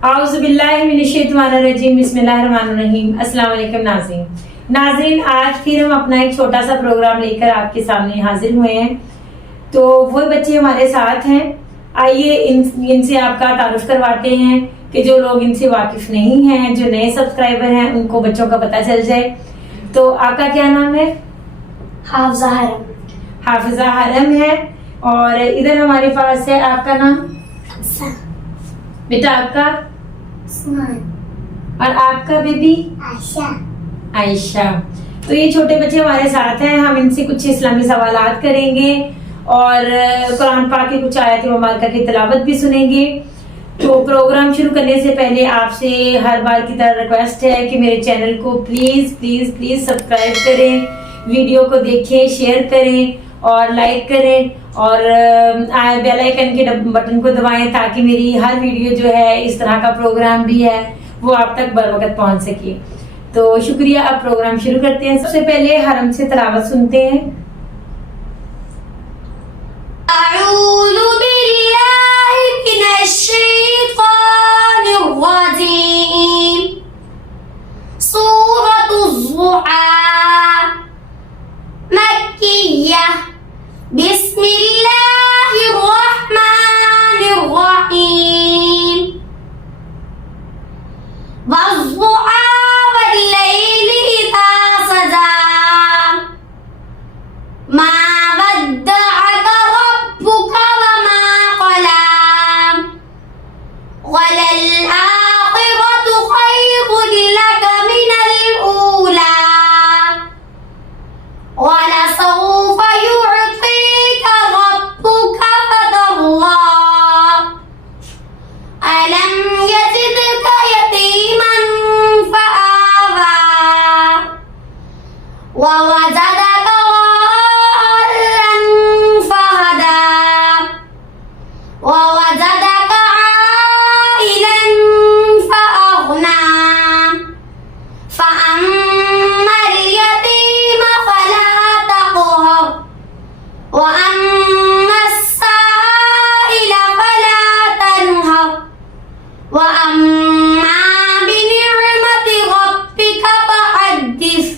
आउज़ु बिल्लाहि मिनश्शैतानिर्रजीम बिस्मिल्लाहिर्रहमानिर्रहीम। अस्सलाम वालेकुम नाज़रीन, आज फिर हम अपना एक छोटा सा प्रोग्राम लेकर आपके सामने हाजिर हुए हैं। तो वो बच्चे हमारे साथ हैं, आइए इनसे आपका तारुफ करवाते हैं कि जो लोग इनसे वाकिफ नहीं हैं, जो नए सब्सक्राइबर हैं, उनको बच्चों का पता चल जाए। तो आपका क्या नाम है? हाफिजा हरम है। और इधर हमारे पास है आपका नाम बेटा, आपका और आपका बेबी आयशा। तो ये छोटे बच्चे हमारे साथ हैं, हम इनसे कुछ इस्लामी सवालात करेंगे और कुरान पाक की कुछ आयत मुबारका की तिलावत भी सुनेंगे। तो प्रोग्राम शुरू करने से पहले आपसे हर बार की तरह रिक्वेस्ट है कि मेरे चैनल को प्लीज प्लीज प्लीज सब्सक्राइब करें, वीडियो को देखें, शेयर करें और लाइक करें और बेल आइकन के बटन को दबाएं ताकि मेरी हर वीडियो जो है, इस तरह का प्रोग्राम भी है, वो आप तक बर वक्त पहुंच सके। तो शुक्रिया। अब प्रोग्राम शुरू करते हैं। सबसे पहले हरम से तिलावत सुनते हैं। अऊज़ु बिल्लाहि मिनश शैतानिर रजीम। सूरतुज़ ज़ुहा मक्किय्या। बिस्मिल्लाहिर रहमानिर रहीम। वज़्ज़ुहा वल्लैलि इज़ा सजा। मा वद्दअक रब्बुक वमा क़ला। वलल आखिरतु खैरुल लक मिनल ऊला। वलसौफ युअतीक रब्बुक फतर्दा। अलम यजिदक यतीमन फआवा। ववजदक ضالًا فهدى। ووجدك عائلا فأغنى। فأما اليتيم فلا تقهر. وأما السائل فلا تنهر. وأما بنعمة ربك فحدث.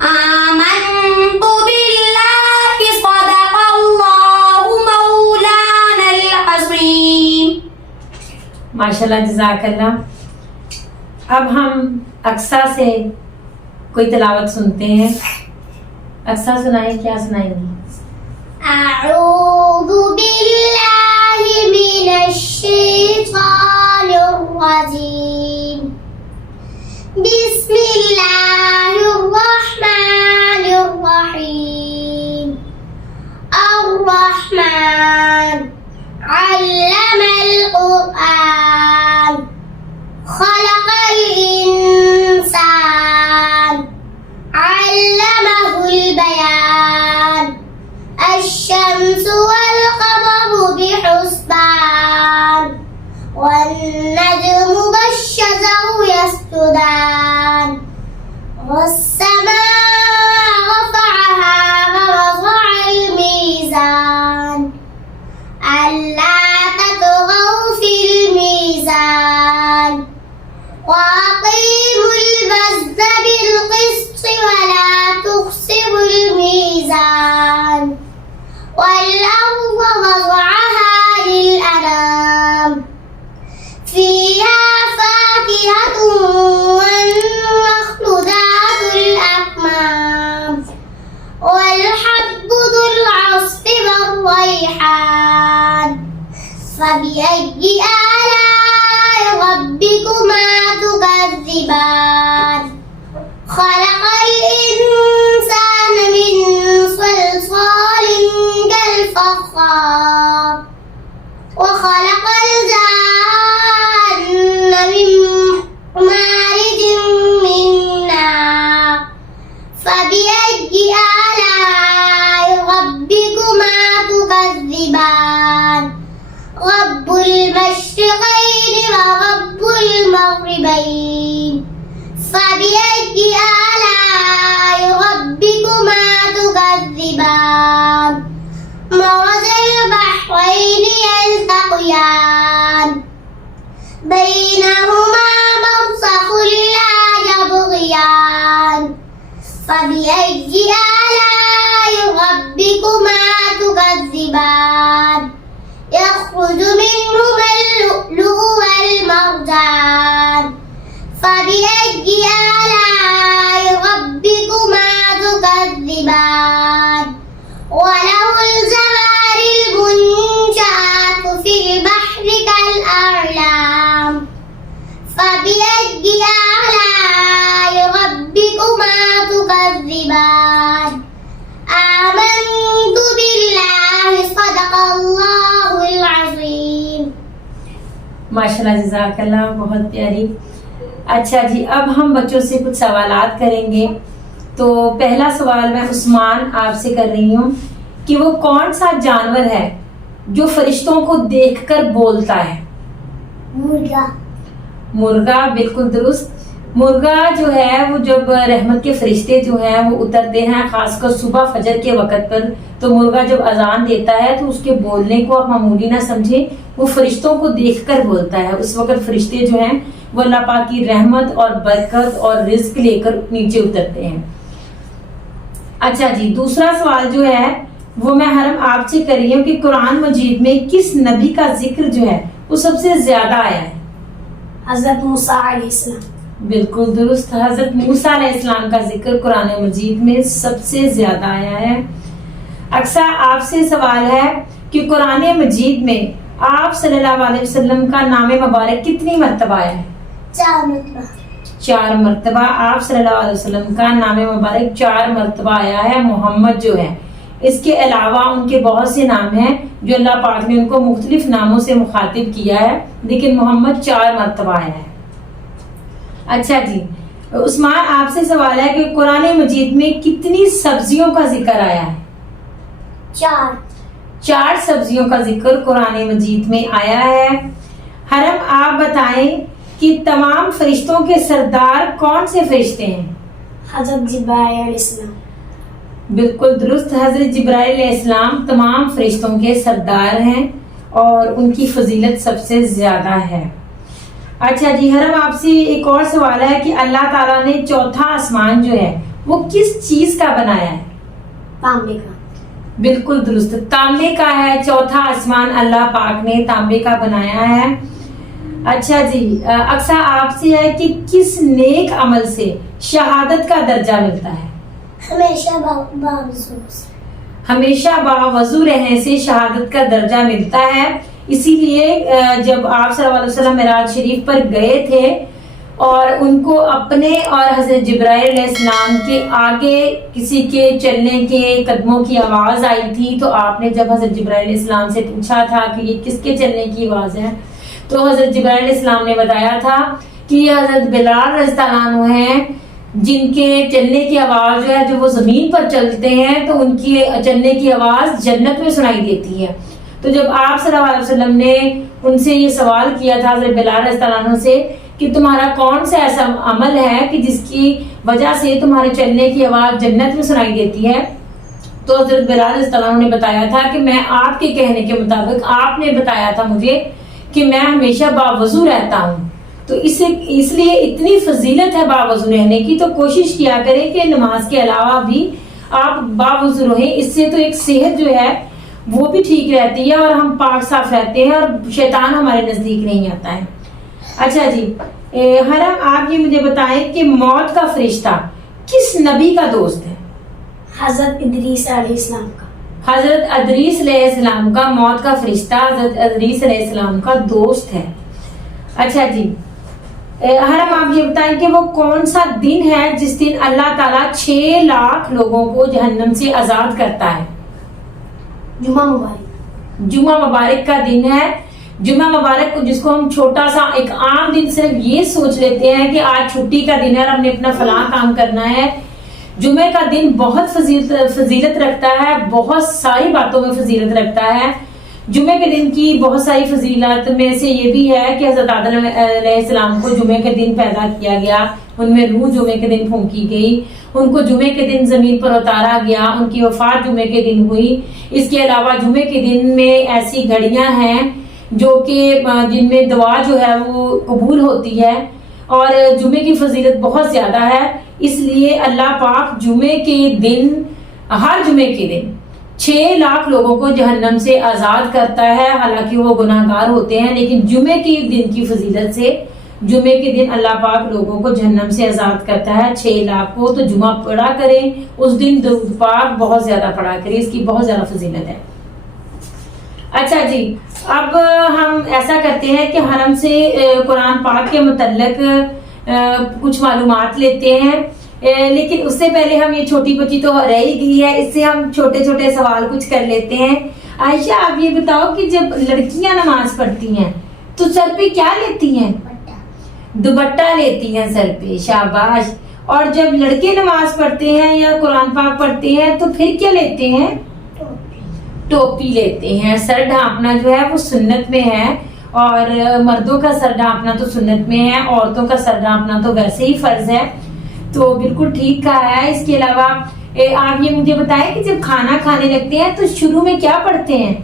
آمنت بالله صدق الله مولانا العظيم। माशाल्लाह, जज़ाकल्लाह। अब हम अक्सा से कोई तिलावत सुनते हैं। अक्सा सुनाए, क्या सुनाएंगी? أعوذ بالله من الشيطان الرجيم। بسم الله الرحمن الرحيم। الرحمن علم القرآن خلق الإنسان علمه البيان الشمس والقمر بحسبان والنجم والشجر يسجدان والسماء رفعها ووضع الميزان ألا تطغوا في الميزان وأقيموا الوزن بالقسط ولا تخسروا الميزان والأرض وضعها للأنام فيها فاكهة والنخل ذات الأكمام والحب ذو العصف والريحان فبأي آلاء ربكما تكذبان خلق الإنسان من صلصال كالفخار وخلق الجن من مارج من نار فبأي آلاء ربكما تكذبان رب المشرق بينهما برزخ لا يبغيان فبأي آلاء ربكما تكذبان يخرج منهما اللؤلؤ والمرجان فبأي آلاء ربكما تكذبان وله الجوار المنشآت في البحر كالأعلام فبأي آلاء ربكما تكذبان آمنت بالله صدق الله العظيم. माशाल्लाह, जज़ाकल्लाह, बहुत प्यारी. अच्छा जी, अब हम बच्चों से कुछ सवालात करेंगे. तो पहला सवाल मैं उस्मान आपसे कर रही हूँ कि वो कौन सा जानवर है जो फरिश्तों को देखकर बोलता है? मुर्गा. मुर्गा, बिल्कुल दुरुस्त. मुर्गा जो है वो जब रहमत के फरिश्ते जो हैं वो उतरते हैं, खासकर सुबह फजर के वक़्त पर, तो मुर्गा जब अजान देता है तो उसके बोलने को आप मामूली ना समझें, वो फरिश्तों को देखकर बोलता है. उस वक़्त फरिश्ते जो हैं वो अल्लाह पाक की रहमत और बरकत और रिज्क लेकर नीचे उतरते हैं. अच्छा जी, दूसरा सवाल जो है वो मैं हरम आपसे कर रही हूँ कि कुरान मजीद में किस नबी का जिक्र जो है वो सबसे ज्यादा आया है? हज़रत मूसा अलैहिस्सलाम. बिल्कुल दुरुस्त. हजरत मूसा अलैहिस्सलाम का जिक्र कुरान मजीद में सबसे ज्यादा आया है. अक्सर आपसे सवाल है कि कुरान मजीद में आप सल्लल्लाहु अलैहि वसल्लम का नाम मुबारक कितनी मर्तबा आया है? 4 मरतबा. 4 मर्तबा आप सल्लल्लाहु अलैहि वसल्लम का नाम मुबारक 4 मर्तबा आया है. मोहम्मद जो है, इसके अलावा उनके बहुत से नाम हैं जो अल्लाह पाक ने उनको मुख्तलिफ नामों से मुखातिब किया है, लेकिन मोहम्मद 4 मर्तबा आया है. अच्छा जी, उस्मान आपसे सवाल है कि कुरान मजीद में कितनी सब्जियों का जिक्र आया है? 4. 4 सब्जियों का जिक्र कुरान मजीद में आया है. हरम आप बताएं कि तमाम फरिश्तों के सरदार कौन से फरिश्ते हैं? हज़रत जिब्राइल अलैहिस्सलाम. बिल्कुल दुरुस्त. हजरत जिब्राइल अलैहिस्सलाम तमाम फरिश्तों के सरदार हैं और उनकी फजीलत सबसे ज्यादा है. अच्छा जी, हरम आपसे एक और सवाल है कि अल्लाह ताला ने चौथा आसमान जो है वो किस चीज का बनाया है? तांबे का. बिल्कुल दुरुस्त. तांबे का है. चौथा आसमान अल्लाह पाक ने तांबे का बनाया है. अच्छा जी, अक्सर आपसे है कि किस नेक अमल से शहादत का दर्जा मिलता है? हमेशा बावजू रहने से शहादत का दर्जा मिलता है. इसीलिए जब आप सल्लल्लाहु अलैहि वसल्लम मिराज शरीफ पर गए थे और उनको अपने और हजरत जिब्राइल अलैहिस्सलाम के आगे किसी के चलने के कदमों की आवाज आई थी, तो आपने जब हजरत जिब्राइल अलैहिस्सलाम से पूछा था कि ये किसके चलने की आवाज है, तो हजरत जिब्राइल अलैहिस्सलाम ने बताया था कि ये हजरत बिलाल रज़ियल्लाहु अन्हु हैं, जिनके चलने की आवाज जो है, जो वो जमीन पर चलते हैं तो उनकी चलने की आवाज जन्नत में सुनाई देती है. तो जब आप सल्लल्लाहु अलैहि वसल्लम ने उनसे ये सवाल किया था हजरत बिलाल रज़ियल्लाहु अन्हु से कि तुम्हारा कौन सा ऐसा अमल है कि जिसकी वजह से तुम्हारे चलने की आवाज जन्नत में सुनाई देती है, तो हजरत बिलाल रज़ियल्लाहु अन्हु ने बताया था कि मैं आपके कहने के मुताबिक, आपने बताया था मुझे कि मैं हमेशा बावजू रहता हूँ, तो इसलिए इतनी फजीलत है बावजू रहने की, तो कोशिश किया करें कि नमाज के अलावा भी आप बावजू रहें. इससे तो एक सेहत जो है वो भी ठीक रहती है और हम पाक साफ रहते हैं और शैतान हमारे नजदीक नहीं आता है. अच्छा जी, हरम आप ये मुझे बताएं कि मौत का फरिश्ता किस नबी का दोस्त है? हजरत इदरीस अलैहिस्सलाम का. हजरत इदरीस अलैहिस्सलाम का मौत का फरिश्ता हजरत इदरीस अलैहिस्सलाम का दोस्त है. अच्छा जी, हरम आप ये बताएं कि वो कौन सा दिन है जिस दिन अल्लाह ताला 6 लाख लोगों को जहन्नम से आजाद करता है? जुमा मुबारक. जुमा मुबारक का दिन है. जुमा मुबारक को जिसको हम छोटा सा एक आम दिन सिर्फ ये सोच लेते हैं कि आज छुट्टी का दिन है और हमने अपना फलां काम करना है. जुमे का दिन बहुत फजीलत रखता है, बहुत सारी बातों में फजीलत रखता है. जुमे के दिन की बहुत सारी फजीलत में से ये भी है कि हज़रत आदम अलैहिस्सलाम को जुमे के दिन पैदा किया गया, उनमें रूह जुमे के दिन फूंकी गई, उनको जुमे के दिन जमीन पर उतारा गया, उनकी वफात जुमे के दिन हुई. इसके अलावा जुमे के दिन में ऐसी घड़ियां हैं جو کہ جن میں دعا جو ہے وہ قبول ہوتی ہے، اور جمعے کی فضیلت بہت زیادہ ہے. اس لیے اللہ پاک جمعے کے دن، ہر جمعے کے دن 6 لاکھ لوگوں کو جہنم سے آزاد کرتا ہے. حالانکہ وہ گناہ گار ہوتے ہیں، لیکن جمعے کے دن کی فضیلت سے جمعے کے دن اللہ پاک لوگوں کو جہنم سے آزاد کرتا ہے، 6 لاکھ کو. تو جمعہ پڑھا کریں، اس دن درود پاک بہت زیادہ پڑھا کریں، اس کی بہت زیادہ فضیلت ہے. اچھا جی، اب ہم ایسا کرتے ہیں کہ حرم سے قرآن پاک کے متعلق کچھ معلومات لیتے ہیں. لیکن اس سے پہلے ہم یہ چھوٹی بچی تو رہ ہی گئی ہے، اس سے ہم چھوٹے چھوٹے سوال کچھ کر لیتے ہیں. عائشہ آپ یہ بتاؤ کہ جب لڑکیاں نماز پڑھتی ہیں تو سر پہ کیا لیتی ہیں؟ دوپٹہ لیتی ہیں سر پہ. شاباش. اور جب لڑکے نماز پڑھتے ہیں یا قرآن پاک پڑھتے ہیں تو پھر کیا لیتے ہیں؟ ٹوپی لیتے ہیں. سر ڈھانپنا جو ہے وہ سنت میں ہے، اور مردوں کا سر ڈھانپنا تو سنت میں ہے، عورتوں کا سر ڈھانپنا تو ویسے ہی فرض ہے. تو بالکل ٹھیک کہا ہے. اس کے علاوہ آپ یہ مجھے بتائیں کہ جب کھانا کھانے لگتے ہیں تو شروع میں کیا پڑھتے ہیں؟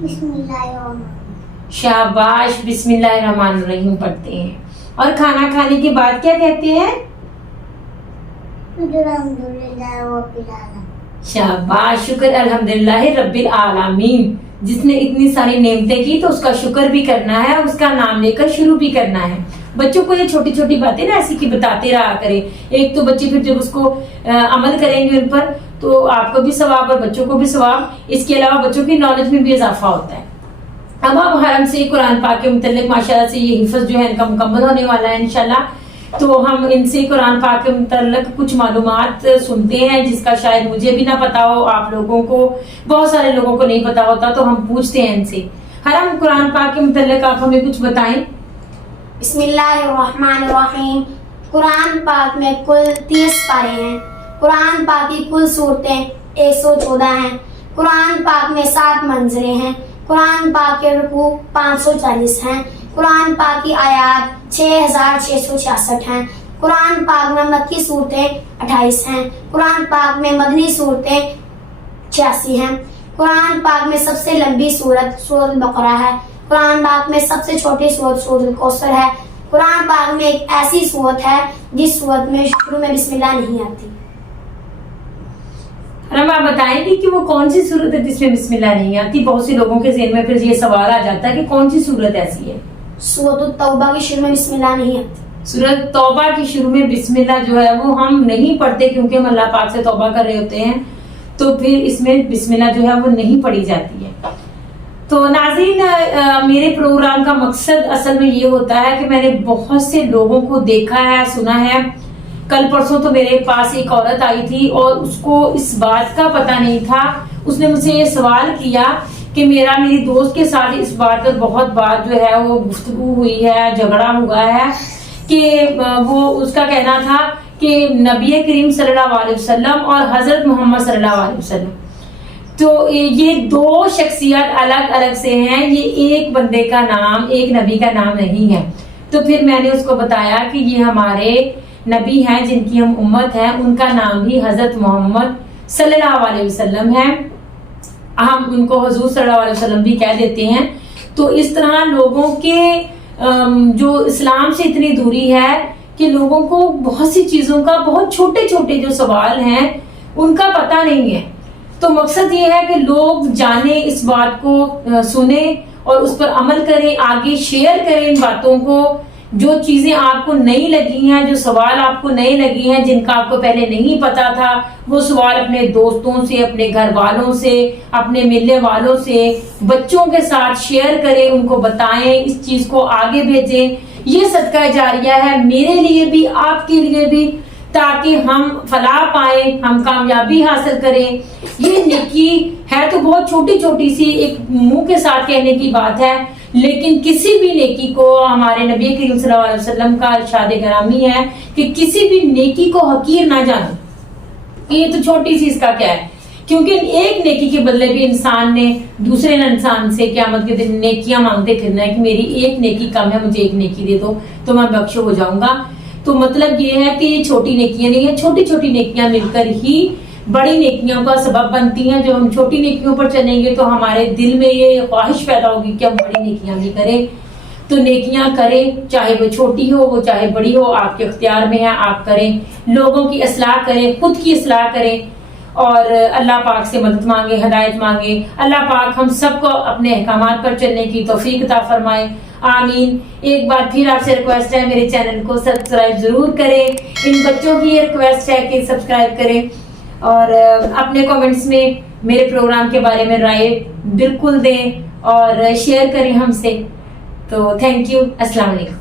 بسم اللہ الرحمن الرحیم. شاباش، بسم اللہ الرحمن الرحیم پڑھتے ہیں. اور کھانا کھانے کے بعد کیا کہتے ہیں؟ الحمدللہ رب العالمین. شاباش، شکر الحمدللہ رب العالمین. جس نے اتنی ساری نعمتیں کی تو اس کا شکر بھی کرنا ہے، اس کا نام لے کر شروع بھی کرنا ہے. بچوں کو یہ چھوٹی چھوٹی باتیں نا ایسی کی بتاتے رہا کریں. ایک تو بچے پھر جب اس کو عمل کریں گے ان پر تو آپ کو بھی ثواب اور بچوں کو بھی ثواب. اس کے علاوہ بچوں کی نالج میں بھی اضافہ ہوتا ہے. اب ہم حرم سے قرآن پاک کے متعلق ماشاءاللہ سے یہ حفظ جو ہے ان کا مکمل ہونے والا ہے انشاءاللہ. تو ہم ان سے قرآن پاک کے متعلق کچھ معلومات سنتے ہیں جس کا شاید مجھے بھی نہ پتا ہو، آپ لوگوں کو، بہت سارے لوگوں کو نہیں پتا ہوتا، تو ہم پوچھتے ہیں ان سے. حرم قرآن پاک کے متعلق آپ ہمیں کچھ بتائیں. بسم اللہ الرحمن الرحیم. قرآن پاک میں کل 30 پارے ہیں. قرآن پاک کی کل صورتیں 114 ہیں. قرآن پاک میں 7 منزلیں ہیں. قرآن پاک کے رکوع 540 ہیں. قرآن پاک کی آیات 6666 ہیں. قرآن پاک میں مکی صورتیں 28 ہیں. قرآن پاک میں مدنی صورتیں 86 ہیں. قرآن پاک میں سب سے لمبی سورت سورۃ البقرہ ہے. قرآن پاک میں سب سے چھوٹی سورت سورۃ الکوثر ہے. قرآن پاک میں ایک ایسی سورت ہے جس سورت میں شروع میں بسم اللہ نہیں آتی. ہم آپ بتائیں گے کہ وہ کون سی صورت ہے جس میں بسم اللہ نہیں آتی؟ بہت سے لوگوں کے ذہن میں پھر یہ سوال آ جاتا ہے کہ کون سی صورت ایسی ہے؟ سورۃ التوبہ کی شروع میں بسم اللہ نہیں آتی. سورۃ توبہ کی شروع میں بسم اللہ جو ہے وہ ہم نہیں پڑھتے کیونکہ ہم اللہ پاک سے توبہ کر رہے ہوتے ہیں، تو پھر اس میں بسم اللہ جو ہے وہ نہیں پڑھی جاتی ہے. تو ناظرین، میرے پروگرام کا مقصد اصل میں یہ ہوتا ہے کہ میں نے بہت سے لوگوں کو دیکھا ہے، سنا ہے. کل پرسوں تو میرے پاس ایک عورت آئی تھی اور اس کو اس بات کا پتہ نہیں تھا. اس نے مجھ سے یہ سوال کیا کہ میری دوست کے ساتھ اس بات پر بہت بات جو ہے وہ گفتگو ہوئی ہے، جھگڑا ہوا ہے کہ وہ اس کا کہنا تھا کہ نبی کریم صلی اللہ علیہ وسلم اور حضرت محمد صلی اللہ علیہ وسلم تو یہ 2 شخصیت الگ الگ سے ہیں، یہ ایک بندے کا نام، ایک نبی کا نام نہیں ہے. تو پھر میں نے اس کو بتایا کہ یہ ہمارے نبی ہیں جن کی ہم امت ہیں، ان کا نام بھی حضرت محمد صلی اللہ علیہ وسلم ہے، ہم ان کو حضور صلی اللہ علیہ وسلم بھی کہہ دیتے ہیں. تو اس طرح لوگوں کے جو اسلام سے اتنی دوری ہے کہ لوگوں کو بہت سی چیزوں کا، بہت چھوٹے چھوٹے جو سوال ہیں ان کا پتہ نہیں ہے. تو مقصد یہ ہے کہ لوگ جانیں، اس بات کو سنیں اور اس پر عمل کریں، آگے شیئر کریں ان باتوں کو. جو چیزیں آپ کو نہیں لگی ہیں، جو سوال آپ کو نہیں لگی ہیں، جن کا آپ کو پہلے نہیں پتا تھا، وہ سوال اپنے دوستوں سے، اپنے گھر والوں سے، اپنے ملنے والوں سے، بچوں کے ساتھ شیئر کریں، ان کو بتائیں، اس چیز کو آگے بھیجیں. یہ صدقہ جاریہ ہے میرے لیے بھی، آپ کے لیے بھی، تاکہ ہم فلاح پائیں، ہم کامیابی حاصل کریں. یہ نیکی ہے تو بہت چھوٹی چھوٹی سی، ایک منہ کے ساتھ کہنے کی بات ہے، لیکن کسی بھی نیکی کو، ہمارے نبی کریم صلی اللہ علیہ وسلم کا ارشاد گرامی ہے کہ کسی بھی نیکی کو حقیر نہ جانو. یہ تو چھوٹی سی، اس کا کیا ہے، کیونکہ ایک نیکی کے بدلے بھی انسان نے دوسرے انسان سے قیامت کے دن نیکیاں مانگتے پھرنا ہے کہ میری ایک نیکی کم ہے، مجھے ایک نیکی دے دو تو میں بخش ہو جاؤں گا. تو مطلب یہ ہے کہ یہ چھوٹی نیکیاں نہیں ہیں، چھوٹی چھوٹی نیکیاں مل کر ہی बड़ी नेकियों का सबब बनती हैं। जो हम छोटी नेकियों पर चलेंगे तो हमारे दिल में ये ख्वाहिश पैदा होगी कि हम बड़ी नेकियां भी करें। तो नेकियां करें, चाहे वो छोटी हो वो चाहे बड़ी हो, आपके इख्तियार में है, आप करें। लोगों की इस्लाह करें, खुद की इस्लाह करें और अल्लाह पाक से मदद मांगे, हिदायत मांगे। अल्लाह पाक हम सबको अपने अहकामात पर चलने की तौफीक अता फरमाए, आमीन। एक बार फिर आपसे रिक्वेस्ट है, मेरे चैनल को सब्सक्राइब जरूर करें। इन बच्चों की ये रिक्वेस्ट है कि सब्सक्राइब करें और अपने कमेंट्स में मेरे प्रोग्राम के बारे में राय बिल्कुल दें और शेयर करें हमसे। तो थैंक यू, अस्सलाम वालेकुम।